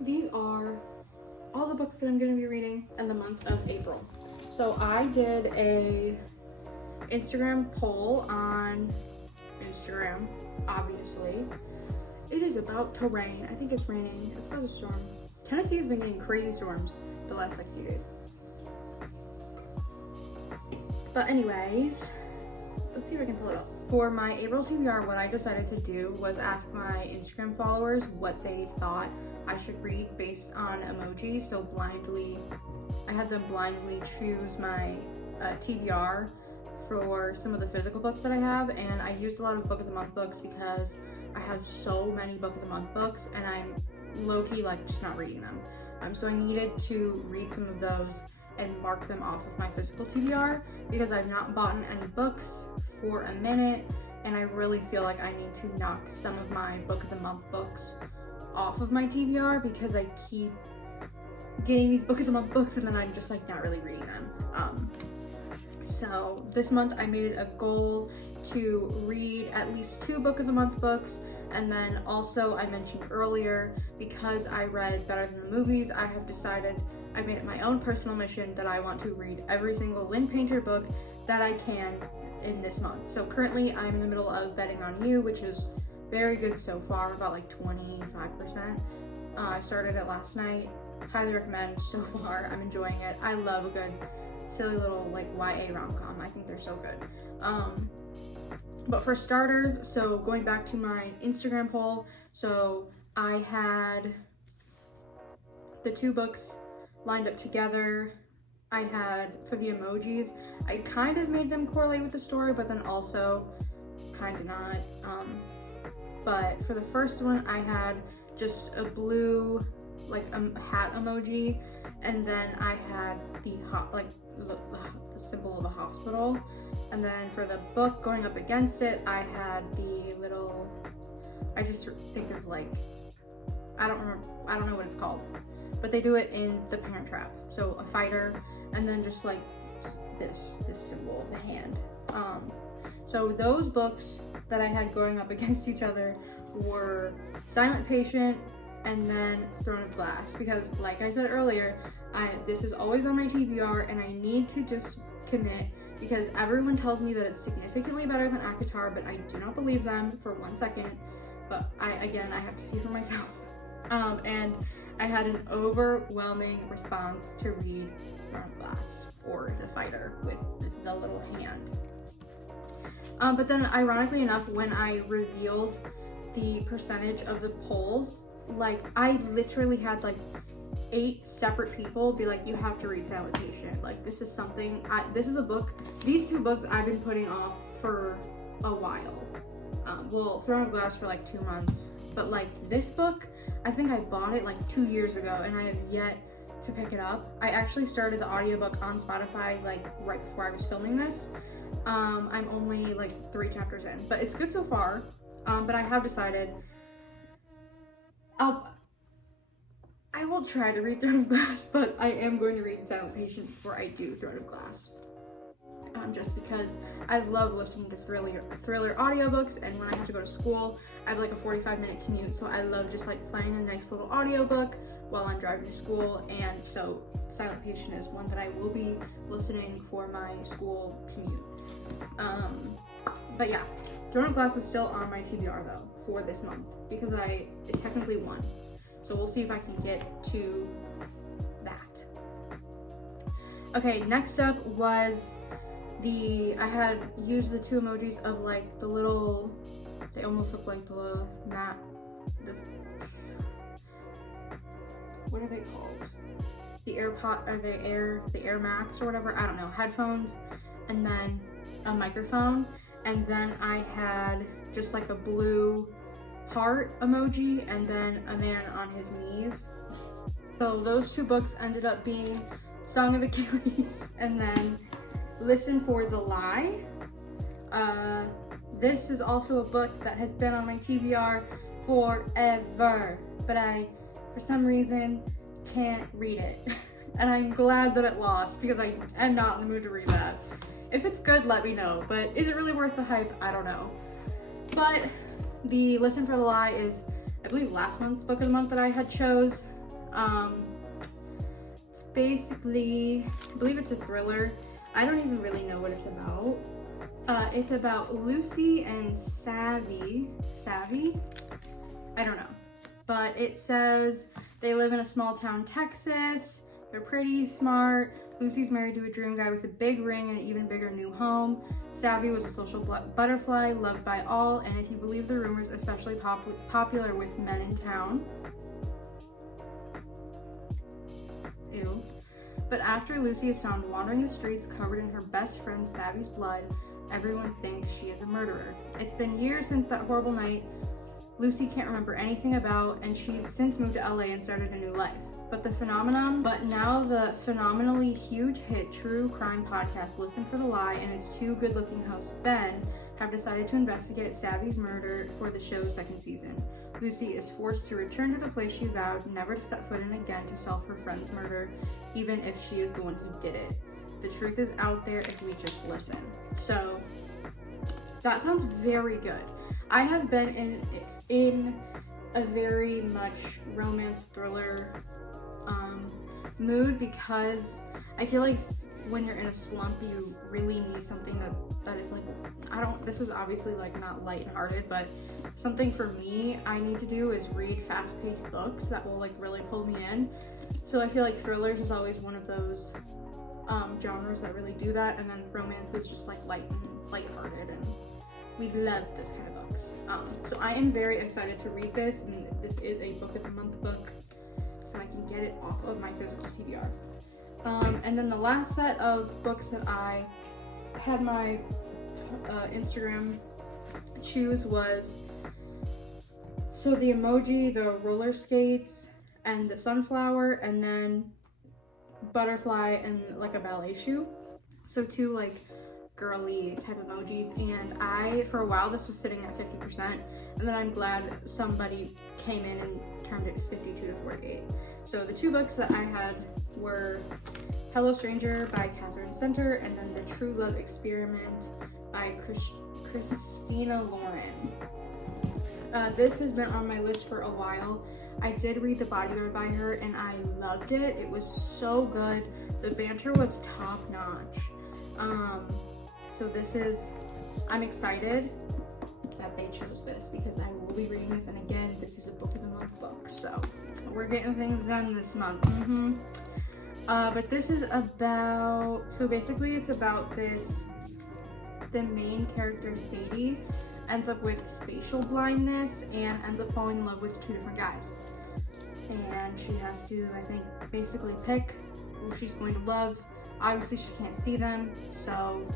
these are all the books that I'm going to be reading in the month of April. So I did a Instagram poll on Instagram, obviously. It is about to rain. I think it's raining. It's about a storm. Tennessee has been getting crazy storms the last like few days. But anyways, let's see if I can pull it up. For my April TBR, what I decided to do was ask my Instagram followers what they thought I should read based on emojis. So I had them blindly choose my TBR for some of the physical books that I have, and I used a lot of Book of the Month books because I have so many Book of the Month books and I'm low-key like just not reading them. So I needed to read some of those and mark them off of my physical TBR because I've not bought any books for a minute, and I really feel like I need to knock some of my Book of the Month books off of my TBR because I keep getting these Book of the Month books and then I'm just like not really reading them. So this month I made it a goal to read at least 2 Book of the Month books, and then also I mentioned earlier, because I read Better Than the Movies, I made it my own personal mission that I want to read every single Lynn Painter book that I can in this month. So currently I'm in the middle of Betting on You, which is very good so far, about like 25%. I started it last night. Highly recommend so far. I'm enjoying it. I love a good silly little like YA rom-com. I think they're so good. But for starters, so going back to my Instagram poll, so I had the 2 books lined up together. I had, for the emojis, I kind of made them correlate with the story, but then also kind of not. But for the first one, I had just a blue, like a hat emoji, and then I had the symbol of a hospital. And then for the book going up against it, I had the little, I just think of like, I don't know what it's called, but they do it in The Parent Trap. So a fighter, and then just like this symbol of the hand. So those books that I had going up against each other were Silent Patient and then Throne of Glass, because like I said earlier, this is always on my TBR and I need to just commit, because everyone tells me that it's significantly better than ACOTAR, but I do not believe them for 1 second. But I have to see for myself. And I had an overwhelming response to read Throne of Glass, or the fighter with the little hand. But then ironically enough, when I revealed the percentage of the polls, like I literally had like 8 separate people be like, you have to read Silent Patient. Like this is something, this is a book, these 2 books I've been putting off for a while. Well, Throne of Glass for like 2 months, but like this book, I think I bought it like 2 years ago and I have yet to pick it up. I actually started the audiobook on Spotify like right before I was filming this. I'm only like 3 chapters in, but it's good so far. But I have decided I will try to read Throne of Glass, but I am going to read Silent Patient before I do Throne of Glass. Just because I love listening to thriller audiobooks, and when I have to go to school, I have like a 45-minute commute, so I love just like playing a nice little audiobook while I'm driving to school, and so Silent Patient is one that I will be listening for my school commute. But yeah, Throne of Glass is still on my TBR though for this month because it technically won. So we'll see if I can get to that. Okay, next up was I had used the 2 emojis of like the little, they almost look like the map, what are they called? The AirPod, or the Air Max or whatever, I don't know, headphones, and then a microphone, and then I had just like a blue heart emoji and then a man on his knees. So those 2 books ended up being Song of Achilles and then Listen for the Lie. This is also a book that has been on my TBR forever, but I, for some reason, can't read it. And I'm glad that it lost because I am not in the mood to read that. If it's good, let me know, but is it really worth the hype? I don't know. But the Listen for the Lie is, I believe, last month's Book of the Month that I had chose. It's basically, I believe it's a thriller. I don't even really know what it's about. It's about Lucy and Savvy? I don't know. But it says they live in a small town, Texas. They're pretty smart. Lucy's married to a dream guy with a big ring and an even bigger new home. Savvy was a social butterfly, loved by all, and if you believe the rumors, especially popular with men in town. Ew. But after Lucy is found wandering the streets covered in her best friend Savvy's blood, everyone thinks she is a murderer. It's been years since that horrible night Lucy can't remember anything about, and she's since moved to LA and started a new life. But now the phenomenally huge hit true crime podcast Listen for the Lie and its two good-looking hosts, Ben, have decided to investigate Savvy's murder for the show's second season. Lucy is forced to return to the place she vowed never to step foot in again to solve her friend's murder, even if she is the one who did it. The truth is out there if we just listen. So, that sounds very good. I have been in a very much romance thriller mood because I feel like when you're in a slump, you really need something that is like, this is obviously like not lighthearted, but something for me I need to do is read fast-paced books that will like really pull me in. So I feel like thrillers is always one of those genres that really do that, and then romance is just like lighthearted, and we love this kind of books. So I am very excited to read this, and this is a book of the month book, so I can get it off of my physical TBR. And then the last set of books that I had my Instagram choose was the emoji, the roller skates, and the sunflower, and then butterfly and like a ballet shoe. So two like girly type emojis, and for a while this was sitting at 50%, and then I'm glad somebody came in and turned it 52 to 48. So the two books that I had were Hello Stranger by Catherine Center, and then The True Love Experiment by Christina Lauren. This has been on my list for a while. I did read The Bodyguard by her and I loved it. It was so good. The banter was top notch. So I'm excited that they chose this because I will be reading this, and again, this is a book of the month book, so we're getting things done this month. But this is about, basically it's about the main character, Sadie, ends up with facial blindness and ends up falling in love with two different guys. And she has to, I think, basically pick who she's going to love. Obviously she can't see them, so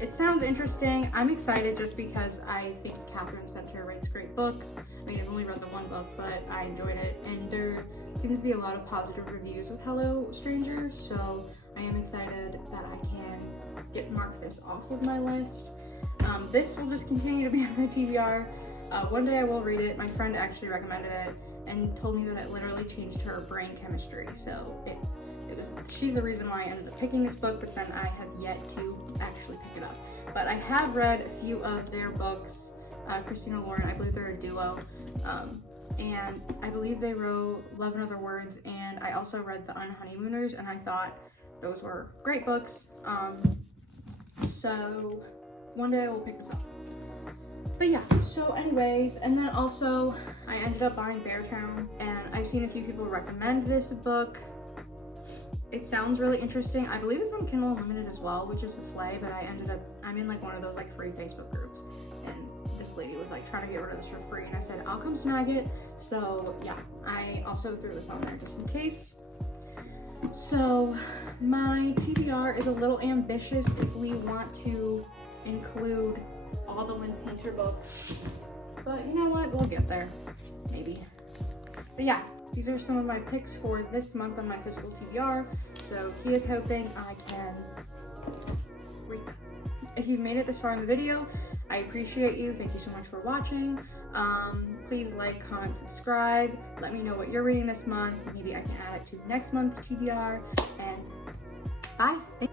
it sounds interesting. I'm excited just because I think Catherine Center writes great books. I mean, I've only read the one book, but I enjoyed it, and there seems to be a lot of positive reviews with Hello Stranger, so I am excited that I can mark this off of my list. This will just continue to be on my TBR. One day I will read it. My friend actually recommended it and told me that it literally changed her brain chemistry, so she's the reason why I ended up picking this book, but then I have yet to actually pick it up. But I have read a few of their books. Christina Lauren, I believe they're a duo, and I believe they wrote Love and Other Words, and I also read The Unhoneymooners, and I thought those were great books. So one day I will pick this up. But yeah, so anyways, and then also I ended up buying Beartown, and I've seen a few people recommend this book. It sounds really interesting. I believe it's on Kindle Unlimited as well, which is a slay, but I'm in like one of those like free Facebook groups, and this lady was like trying to get rid of this for free, and I said, I'll come snag it. So yeah, I also threw this on there just in case. So my TBR is a little ambitious if we want to include all the Lynn Painter books, but you know what, we'll get there, maybe. But yeah, these are some of my picks for this month on my physical TBR, so here's hoping I can read them. If you've made it this far in the video, I appreciate you. Thank you so much for watching. Please like, comment, subscribe. Let me know what you're reading this month. Maybe I can add it to next month's TBR, and bye.